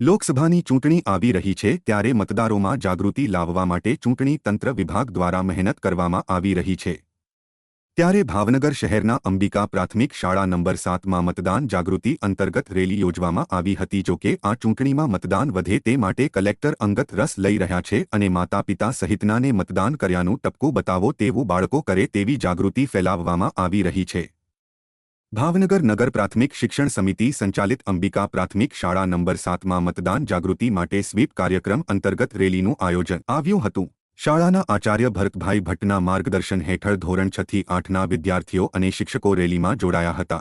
લોકસભાની ચૂંટણી આવી રહી છે ત્યારે મતદારોમાં જાગૃતિ લાવવા માટે ચૂંટણી તંત્ર વિભાગ દ્વારા મહેનત કરવામાં આવી રહી છે. ત્યારે ભાવનગર શહેરના અંબિકા પ્રાથમિક શાળા નંબર સાતમાં મતદાન જાગૃતિ અંતર્ગત રેલી યોજવામાં આવી હતી જોકે આ ચૂંટણીમાં મતદાન વધે તે માટે કલેક્ટર અંગત રસ લઈ રહ્યા છે અને માતા પિતા સહિતનાને મતદાન કર્યાનું ટપકું બતાવો તેવું બાળકો કરે તેવી જાગૃતિ ફેલાવવામાં આવી રહી છે. ભાવનગર નગર પ્રાથમિક શિક્ષણ સમિતિ સંચાલિત અંબિકા પ્રાથમિક શાળા નંબર સાતમાં મતદાન જાગૃતિ માટે સ્વીપ કાર્યક્રમ અંતર્ગત રેલીનું આયોજન આવ્યું હતું. શાળાના આચાર્ય ભરતભાઈ ભટ્ટના માર્ગદર્શન હેઠળ ધોરણ છથી આઠના વિદ્યાર્થીઓ અને શિક્ષકો રેલીમાં જોડાયા હતા.